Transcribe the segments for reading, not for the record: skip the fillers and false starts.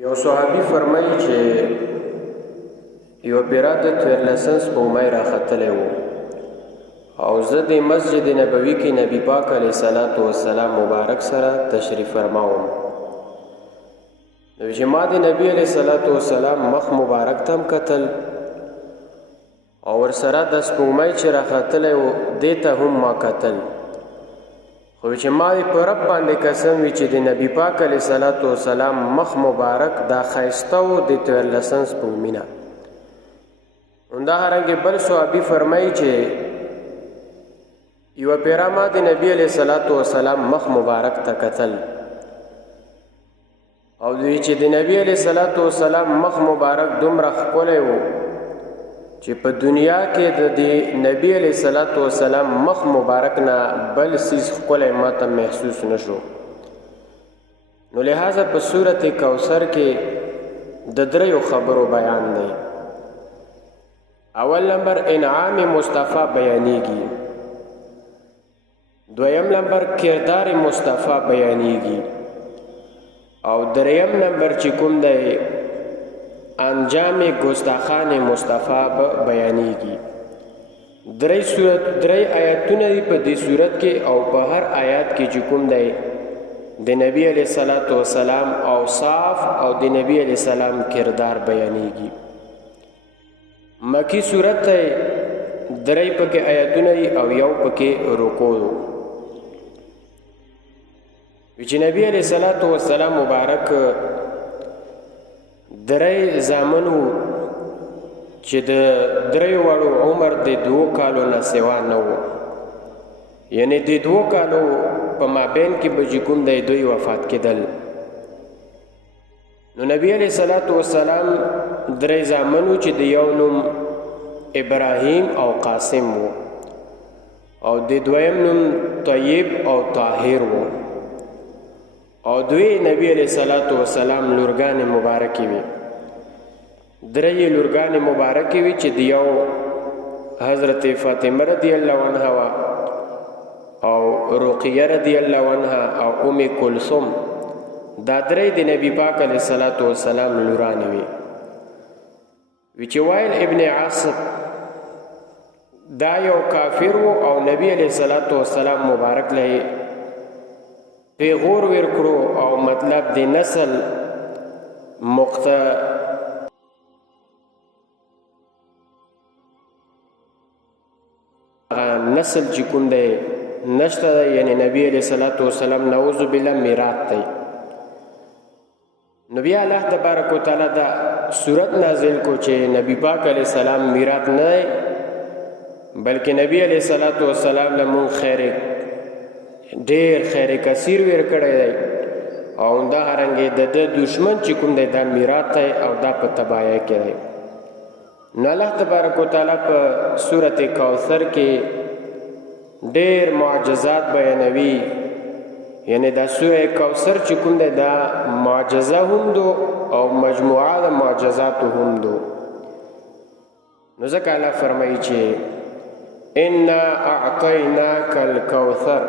یو صحابي فرمایي چې یو پیره د 14 سپوږمۍ راختلی و او زه د مسجد نبوي کې نبی پاک علیه صلات وسلام مبارک سره تشریف فرما وم. نو چې ما د نبی علیه صلات وسلام مخ مبارک ته هم کتل او ورسره د سپوږمۍ چې راختلی و دې ته هم ما کتل، خو چې ما په رب باندې قسم وي چې د نبی پاک علیه صلات وسلام مخ مبارک دا ښایسته و د 14 سپوږمۍ نه. همدارنګې بل صحابي فرمایي چې یوه پیره ما د نبی علیه صلات وسلام مخ مبارک ته کتل او دوی چې د نبی علیه صلات وسلام مخ مبارک دومره ښکلی و چې په دنیا کې د نبی علیه صلات وسلام مخ مبارک نه بل څیز ښکلی ما ته محسوس نشو. نو لہذا په صورت کوثر کې د دریو خبرو بیان دی. اول نمبر انعام مصطفی بیانیږي، دویم نمبر کردار مصطفی بیانیږي او دریم نمبر چې کوم دی انجام گستاخان مصطفی بیانیږي. درې آیاتونه دي په دې صورت کې او په هر آیات کې چې کوم دی د نبی علیه صلات وسلام اوصاف او د نبی علیه السلام کردار بیانیږي. مکی صورت ته درې پکې آیاتونه دي او یو پکې رکوع دی. چې نبی علیه صلات وسلام مبارک درې زامنو چې د درې وړو عمر د 2 کالو نه سوا نه و، یعنی د 2 کالو په مابین کې به چې کوم دی دوی وفات کېدل. نو نبی علیه صلات وسلام درې زامنو چې د یو نوم ابراهیم او قاسم و او د دویم نوم طیب او طاهر و او دوی نبی علیه صلات وسلام لورګانې مبارکې وي. درې لورګانې مبارکې وي چې د یو حضرت فاطمه رضی الله عنها او رقیه رضی الله عنها او ام کلثوم، دا درې د نبی پاک علیه صلات وسلام لورانې وي. چې وائل ابن عاص دا یو کافر و او نبی علیه صلات وسلام مبارک له پیغور ورکړو او مطلب د نسل نسل چې کوم دی نشته دی، یعنی نبی علیه صلات وسلام نعوذ بالله میراث دی. نو بیا الله تبارک وتعالی دا صورت نازل کو چې نبی پاک علیه السلام میراث نه دی بلکې نبی علیه صلات وسلام لمون ډیر خیر کثیر ور کړی دی او همدارنګې د دشمن چې کوم دی دا میراث دی او دا په تباهۍ کې دی. نو الله تبارک وتعالی په صورت کوثر کې ډیر معجزات بیانوي، یعنی دا سوره کوثر چې کوم دی دا معجزه هم دو او مجموعه د معجزات هم دو. نو ځکه الله فرمایي چې انا اعطیناک الکوثر،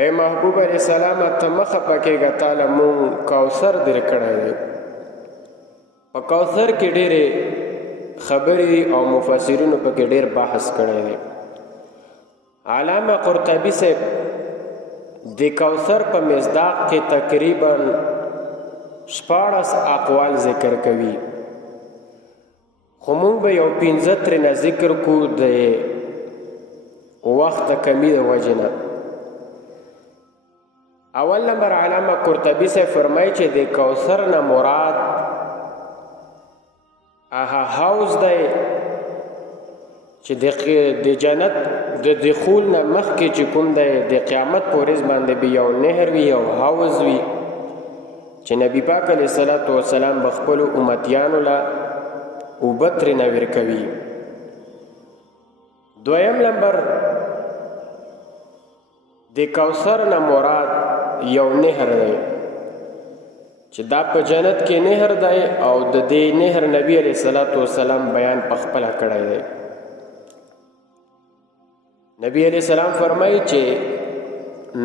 اے محبوب علیہ السلام ته مخه پکېږه تعالی مون کوثر در کړی دی. په کوثر کې ډېرې خبرې او مفسرینو پکې ډېر بحث کړی دی. علامه قرطبي صاحب د کوثر په مصداق کې تقریبا 14 اقوال ذکر کوي، خو مونږ به یو 15 ترېنه ذکر کو د وخت کمی د وجې نه. اول نمبر علامه قرطبي صاحب فرمایي چې د کوثر نه مراد هغه حوض دی چې د جنت د دخول نه مخکې چې کوم دی د قیامت په ورځ باندې به یو نهر وي او حوض وي چې نبی پاک علیه صلات وسلام به خپلو امتیانو له اوبه ترېنه ورکوي. دویم نمبر د کوثر نه مراد یو نهر دی چې دا په جنت کې نهر دی او د دې نهر نبی علیه صلات وسلام بیان په خپله کړی دی. نبی علیه السلام فرمایي چې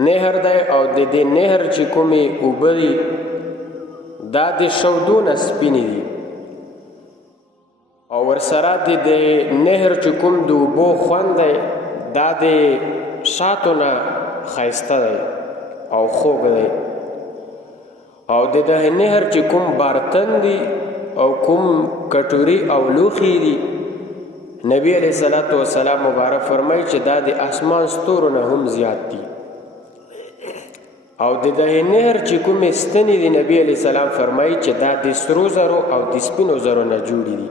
نهر دی او د دې نهر چې کومې اوبه دي دا د شودونه سپینې دي او ورسره د نهر چې کوم د اوبو خوند دی دا د شاتو نه ښایسته دی او خوږ دی او د دغه نهر چې کوم بارتن دي او کوم کټوري او لوښي دي نبی علیہ الصلوۃ والسلام مبارک فرمایي چې دا د اسمان ستورو نه هم زیات دي او د دغه نهر چې کومې ستنې دي نبی علیہ السلام فرمایي چې دا د سرو زرو او د سپینو زرو نه جوړې دي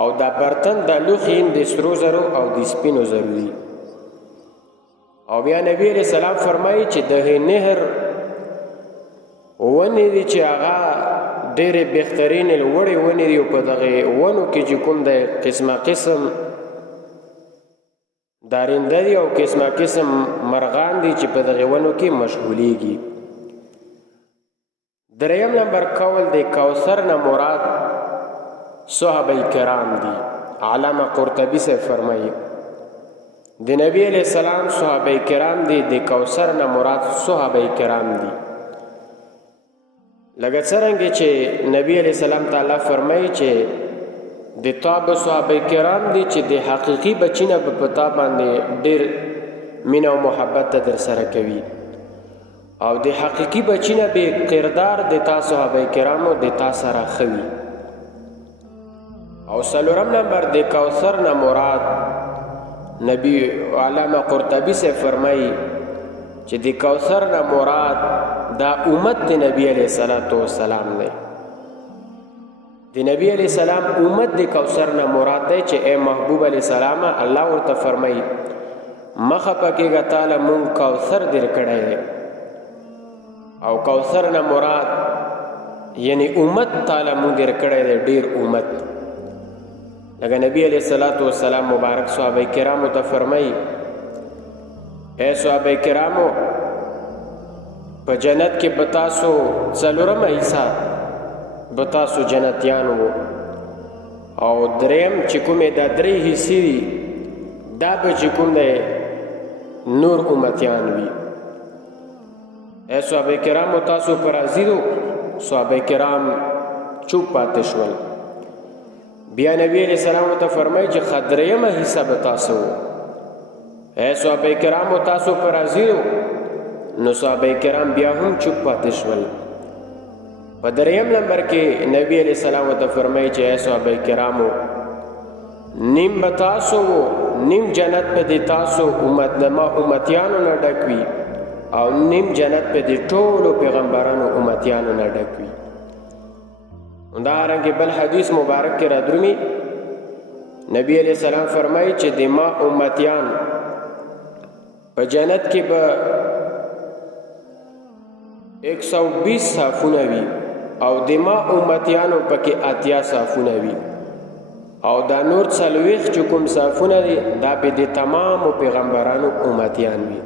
او دا برتن دا لوښي هم د سرو زرو او د سپینو زرو دي او بیا نبی علیہ السلام فرمایي چې دغه نهر ونې دي چې هغه ډېرې بهترینې لوړې ونې دي او په دغه ونو کې چې کوم دی قسمه قسم دارنده دي او قسمه قسم مرغان دي چې په دغه ونو کې مشغولیږي. دریم نمبر قول د کوثر نه مراد صحابه کرام دي. علامه قرطبي سے فرمایي د نبی علیہ السلام صحابه کرام دي د کوثر نه مراد صحابه کرام دي. لکه څرنګه چې نبی علیہ السلام تعالی فرمایي چې د تاب صحابه کرام دي چې د حقیقي بچینه په پتا باندې ډېر مینه او محبت در سره کوي او د حقیقي بچینه به کردار د تاسو صحابه کرامو د تاسو سره خوي. او څلورم نمبر د کوثر نه مراد نبی علامه قرطبي سے فرمایي چې د کوثر نه مراد دا امت د نبی علیہ الصلوۃ والسلام دی. د نبی علیہ السلام امت د کوثر نه مراد دی چې اے محبوب علیہ السلام الله ورته فرمایي مخه پکېږه تعالی مونږ کوثر در کړی دی او کوثر نه مراد یعنی امت تعالی مونږ در کړی دی ډیر امت. لکه نبی علیہ الصلوۃ والسلام مبارک صحابه کرامو ته فرمایي اے صحابه کرامو په جنت کې بتاسو څلورم حصہ بتاسو جنتیانو او دریم چې کومې دا درې حصې دي دا به چې کوم دی نور امتیان وي. اے صحابه کرامو تاسو پر راضي دو؟ صحابه کرام چوپ پاتې شول. بیا نبی علیہ السلام ته فرمایي چې درېیمه حصہ بتاسو اے صحابه کرامو تاسو پر راضي دو؟ نو صحابه کرام بیا هم چوپ پاتې شول. په دریم نمبر کې نبی علیہ السلام ته فرمایي چې اے صحابه کرامو نیم بتاسو نیم جنت په دې تاسو امتیانو نه ډک وي او نیم جنت په دې ټولو پیغمبرانو امتیانو نه ډک وي. همدارنګه بل حدیث مبارک کې را درومي نبی علیہ السلام فرمایي چې د ما امتیان په جنت کې به 120 صافونه وي او د ما امتیانو پکې 80 صافونه وي او دا نور 40 چې کوم صافونه دي دا به د تمامو پیغمبرانو امتیان وي.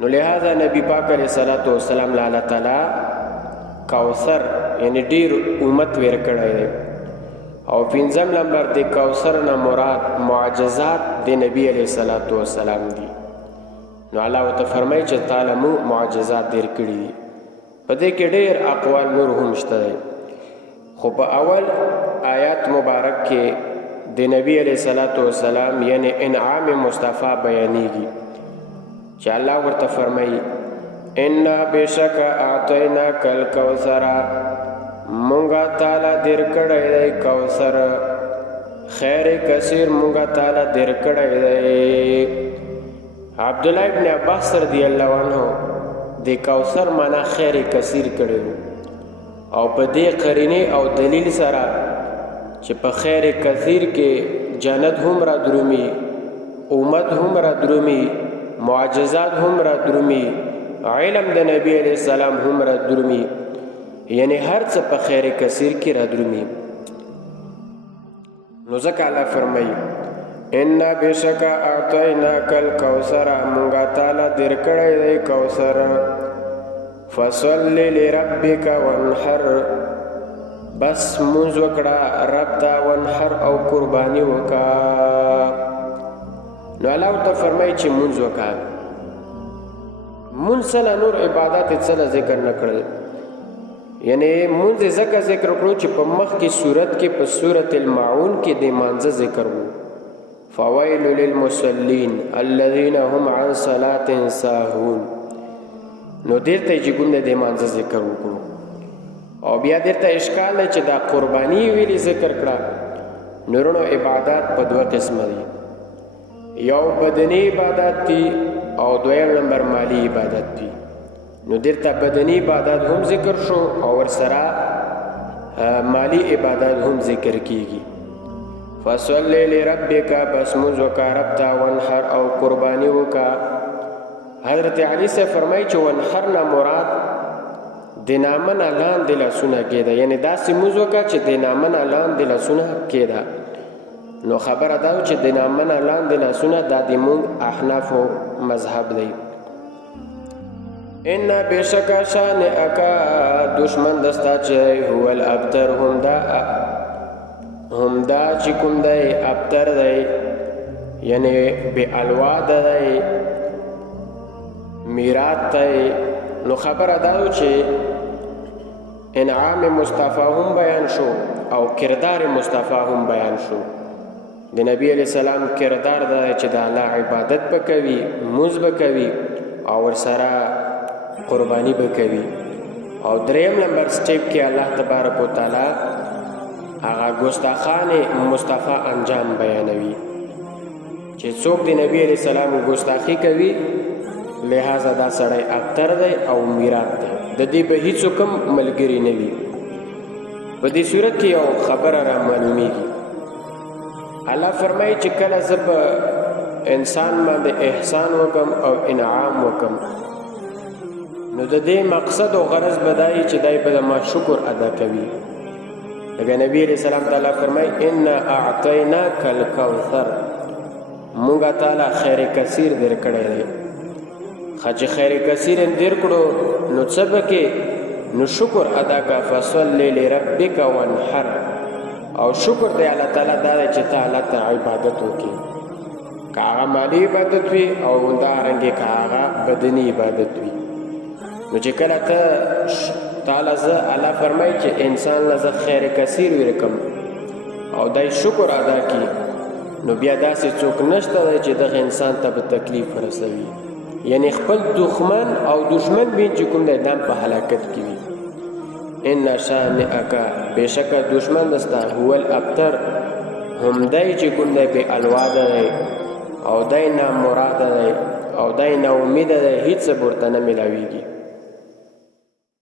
نو لہذا نبی پاک علیہ الصلوۃ والسلام الله تعالی کوثر یعنی ډیر امت ور کړی دی. او پنځم نمبر د کوثر نه مراد معجزات د نبی علیہ الصلوۃ والسلام دي. نو الله وت فرمایي چې تعالی مو معجزات ډیر کړی دي. په دې کې ډیر اقوال نور هم شته دي خو په اول آیات مبارک کې د نبی علیہ الصلوۃ والسلام یعنی انعام مصطفی بیانېږي چې الله ورته فرمایي ان بشک اعطیناک الکوثر مونږه تعالی در کړی دی کوثر خیر کثیر مونږه تعالی در کړی دی. عبداللہ ابن عباس رضی اللہ عنہ د کوثر معنا خیر کثیر کړی او په دې قرینه او دلیل سره چې په خیر کثیر کې جنت هم را درومي امت هم را درومي معجزات هم را درومي علم د نبی علیہ السلام هم را درومي یعنی هر څه په خیر کثیر کې را درومي. نو ځکه الله فرمایي ان بشک اعطیناک الکوثر مونږه تعالی در کړی دی کوثر فصل لربک وانحر بس مونږ وکړه رب ته وانحر او قربانی وکا. نو الله ته فرمایي چې مونږ وکا مونږ سره نور عبادت سره ذکر نه کړل یعنی مونځ ځکه ذکر کړو چې په مخکې صورت کې په سورة الماعون کې د مانځه ذکر وو فویل للمصلین الذین هم عن صلاة ساهون نو دلته چې کوم د مانځه ذکر وکړو او بیا دلته اشکال دی چې دا قربانی ویلي ذکر کړه نورونو عبادات په دوه قسمه دي یو بدنی عبادت دي او دویم نمبر مالی عبادت دي نو دلته بدنی عبادت هم ذکر شو او ورسره مالی عبادت هم ذکر کیږي فصلی لربک بس مونځ وکړه رب ته وانحر او قربانی وکړه حضرت علی سے فرمایي چې وانحر نه مراد د نامه نه لاندې لاسونه کېده یعنی داسې مونځ وکړه چې د نامه نه لاندې لاسونه کېده نو خبره دا چې د نامه نه لاندې لاسونه دا د مونږ احنافو مذهب دی ان بشکا شان اکا دشمن دستا چې هو الابتر هم دا چې کوم دی ابتر دی یعنی بی الواد دی میرات دی نو خبره دا چې انعام مصطفی هم بیان شو او کردار مصطفی هم بیان شو د نبی علیہ السلام کردار دا چې د الله عبادت وکوي مونځ وکوي او ورسره قربانی وکوي او دریم نمبر سټیپ کې الله تبارک وتعالى هغه ګستاخانه مصطفی انجام بیانوي چې څوک د نبی علیہ السلام ګستاخی کوي لہذا دا سړی ابتر دی او میرات دی د دې به هیڅ کوم ملګری نه وي په دې صورت کې یو خبره را معلومیږي الله فرمایي چې کله زه به انسان باندې احسان وکم او انعام وکم نو د دې مقصد او غرض به دا وي چې دی به ما شکر ادا کوي لکه نبی علیہ السلام تعالی فرمایي انا اعطیناک الکوثر مونږه تعالی خیر کثیر درکړی دی خچ خیر کثیر دیر کړو نو څه بکې نو شکر ادا کا فصلی لربک وانحر او شکر دی الله تعالی دا چې تعالی ته عبادت وکړي کاغه مالی عبادت وي او دا رنګه کاغه بدنی عبادت وي نو چې کله ته تعالی ز الله فرمایي چې انسان لزه خیر کثیر ورکم او دای شکر ادا کی نو بیا داسې څوک نشته چې دغه انسان ته به تکلیف ورسوي یعنی خپل دښمن او دشمن بین چې کوم دی دام په هلاکت کې وي ان شانئک بشک دشمن دستا هو الابتر هم دای چې کوم دی به الواد دی او دای نه مراد دی او دای نه امید دی هیڅ ورته نه ملاویږي